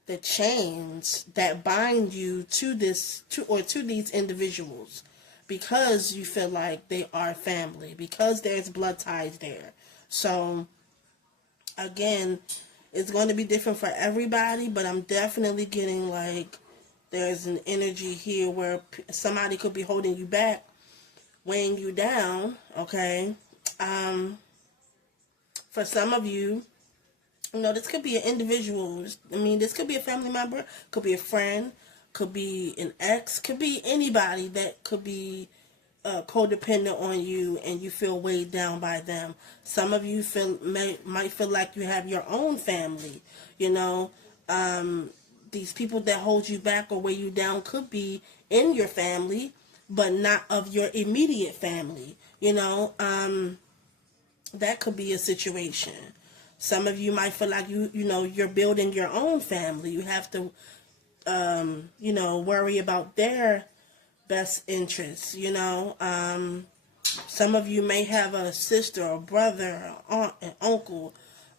the chains that bind you to these individuals, because you feel like they are family, because there's blood ties there. So again, it's going to be different for everybody, but I'm definitely getting like there's an energy here where somebody could be holding you back, weighing you down, okay? For some of you, you know, this could be an individual. I mean, this could be a family member, could be a friend, could be an ex, could be anybody that could be codependent on you, and you feel weighed down by them. Some of you might feel like you have your own family, you know. These people that hold you back or weigh you down could be in your family, but not of your immediate family, you know. That could be a situation. Some of you might feel like you know, you're building your own family. You have to, you know, worry about their best interests, you know. Some of you may have a sister or brother, or aunt and uncle,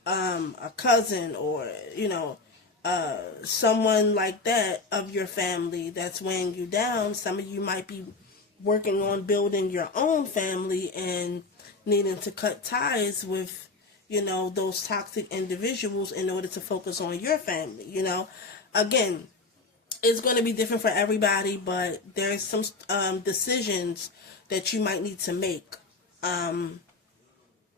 a cousin, or, you know, someone like that of your family that's weighing you down. Some of you might be working on building your own family and needing to cut ties with, you know, those toxic individuals in order to focus on your family, you know. Again, it's going to be different for everybody, but there's some decisions that you might need to make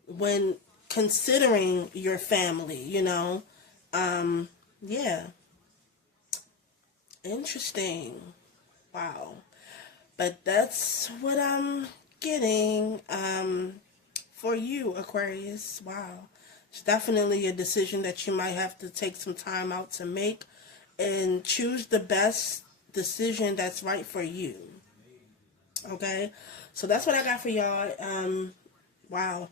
when considering your family, you know. Yeah. Interesting. Wow. But that's what I'm getting for you, Aquarius. Wow. It's definitely a decision that you might have to take some time out to make and choose the best decision that's right for you. Okay? So that's what I got for y'all. Wow.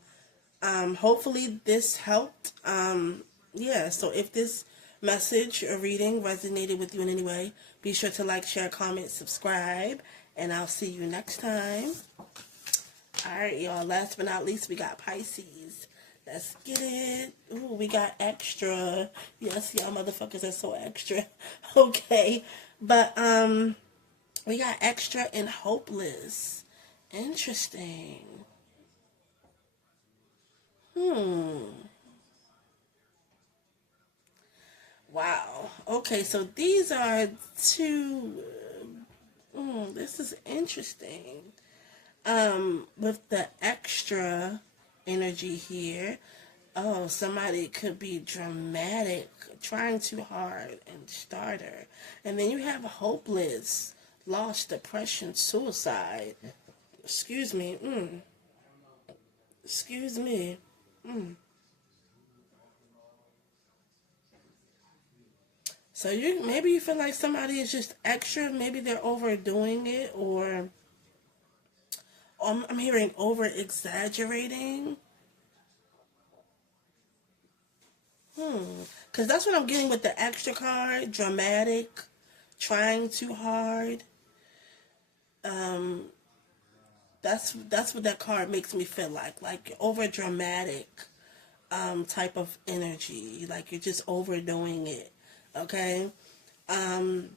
Hopefully this helped. Yeah, so if this message or reading resonated with you in any way, be sure to like, share, comment, subscribe, and I'll see you next time. Alright, y'all, last but not least, we got Pisces. Let's get it. Ooh, we got extra. Yes, y'all motherfuckers are so extra. Okay, but we got extra and hopeless. Interesting. Wow. Okay, so these are two. This is interesting. With the extra energy here, oh, somebody could be dramatic, trying too hard, and starter. And then you have hopeless, lost, depression, suicide. Excuse me. Excuse me. So maybe you feel like somebody is just extra. Maybe they're overdoing it, or I'm hearing over exaggerating. Because that's what I'm getting with the extra card. Dramatic, trying too hard. Um, that's what that card makes me feel like over dramatic type of energy, like you're just overdoing it. Okay. Um,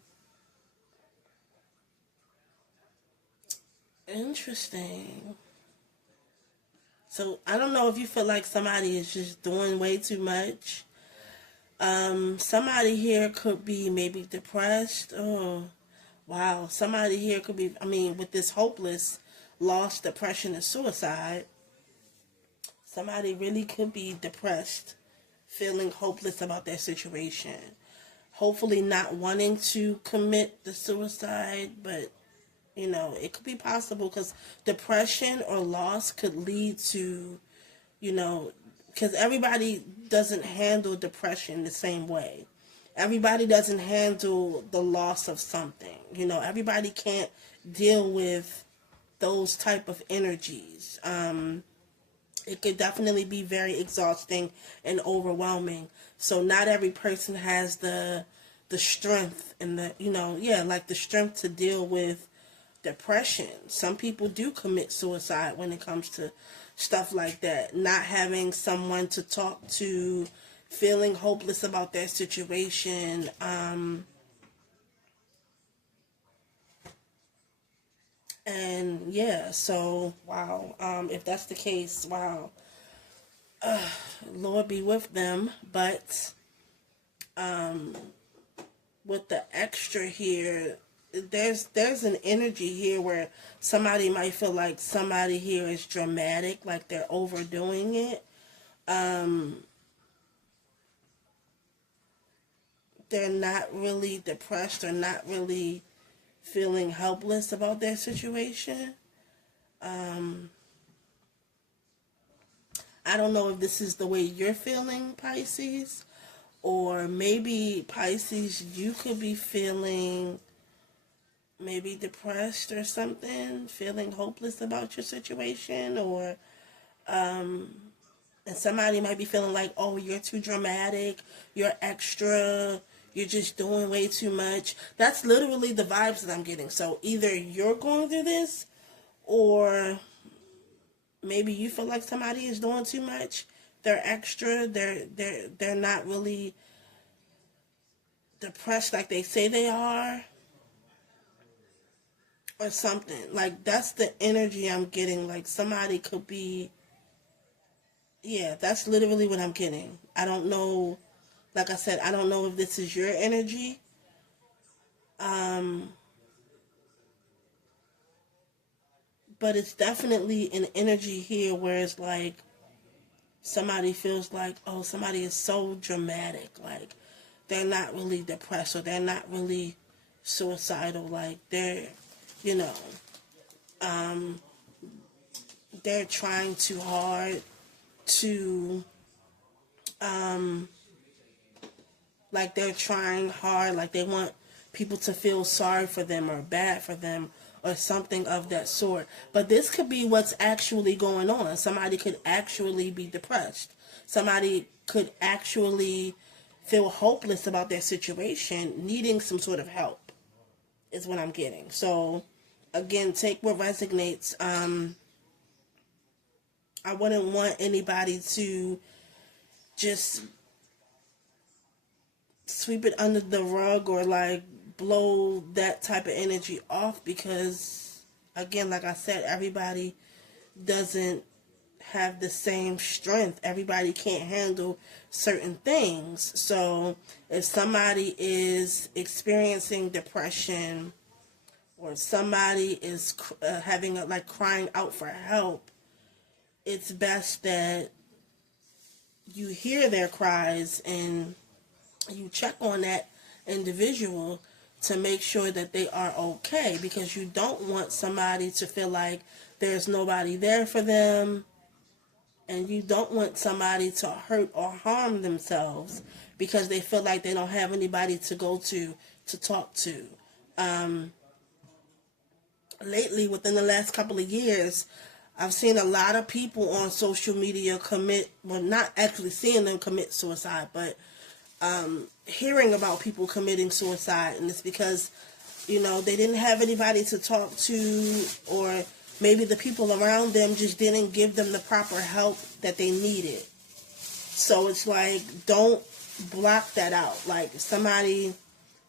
Interesting. So I don't know if you feel like somebody is just doing way too much. Somebody here could be maybe depressed. Oh, wow. Somebody here could be, I mean, with this hopeless, lost, depression, and suicide, somebody really could be depressed, feeling hopeless about their situation. Hopefully not wanting to commit the suicide, but it could be possible because depression or loss could lead to, you know, because everybody doesn't handle depression the same way. Everybody doesn't handle the loss of something. Everybody can't deal with those type of energies. It could definitely be very exhausting and overwhelming. So not every person has the strength and like the strength to deal with depression. Some people do commit suicide when it comes to stuff like that. Not having someone to talk to, feeling hopeless about their situation. And yeah, so wow. If that's the case, wow. Lord be with them. But with the extra here, there's an energy here where somebody might feel like somebody here is dramatic, like they're overdoing it. They're not really depressed or not really feeling helpless about their situation. I don't know if this is the way you're feeling, Pisces, or maybe Pisces, you could be feeling maybe depressed or something, feeling hopeless about your situation, or and somebody might be feeling like, oh, you're too dramatic, you're extra, you're just doing way too much. That's literally the vibes that I'm getting. So either you're going through this, or maybe you feel like somebody is doing too much. They're extra. They're not really depressed like they say they are, or something. Like that's the energy I'm getting. Like somebody could be. Yeah, that's literally what I'm getting. I don't know. Like I said, I don't know if this is your energy. Um, but it's definitely an energy here where it's like somebody feels like, oh, somebody is so dramatic. Like they're not really depressed or they're not really suicidal. Like you know, um, they're trying too hard to, um, like they're trying hard, like they want people to feel sorry for them or bad for them or something of that sort. But this could be what's actually going on. Somebody could actually be depressed. Somebody could actually feel hopeless about their situation, needing some sort of help, is what I'm getting. So, again, take what resonates. I wouldn't want anybody to just sweep it under the rug or like blow that type of energy off, because again, like I said, everybody doesn't have the same strength. Everybody can't handle certain things. So if somebody is experiencing depression, or somebody is having like crying out for help, it's best that you hear their cries and you check on that individual to make sure that they are okay, because you don't want somebody to feel like there's nobody there for them, and you don't want somebody to hurt or harm themselves because they feel like they don't have anybody to go to talk to. Lately, within the last couple of years, I've seen a lot of people on social media not actually seeing them commit suicide, but hearing about people committing suicide, and it's because, they didn't have anybody to talk to, or maybe the people around them just didn't give them the proper help that they needed. So it's like, don't block that out. Like, if somebody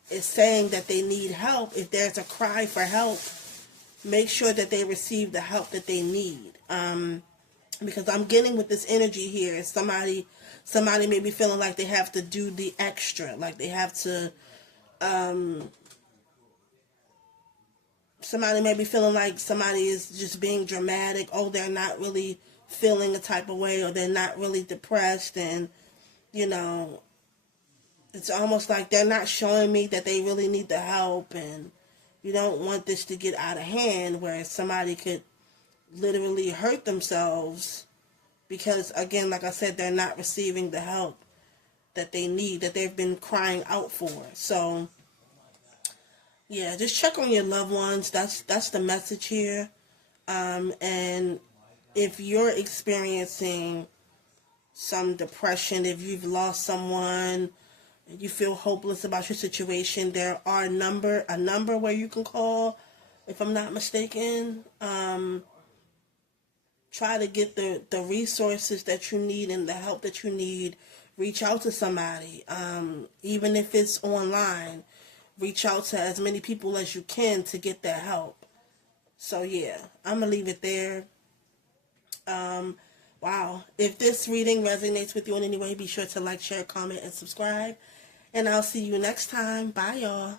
is saying that they need help, if there's a cry for help, make sure that they receive the help that they need. Because I'm getting with this energy here, somebody may be feeling like they have to do the extra, like they have to, somebody may be feeling like somebody is just being dramatic. Oh, they're not really feeling a type of way, or they're not really depressed, and, it's almost like they're not showing me that they really need the help, and you don't want this to get out of hand where somebody could literally hurt themselves because, again, like I said, they're not receiving the help that they need, that they've been crying out for. So, yeah, just check on your loved ones. That's the message here. And if you're experiencing some depression, if you've lost someone, you feel hopeless about your situation, there are a number where you can call, if I'm not mistaken. Try to get the resources that you need and the help that you need. Reach out to somebody, even if it's online. Reach out to as many people as you can to get that help. So yeah, I'm gonna leave it there. Wow. If this reading resonates with you in any way, be sure to like, share, comment, and subscribe. And I'll see you next time. Bye, y'all.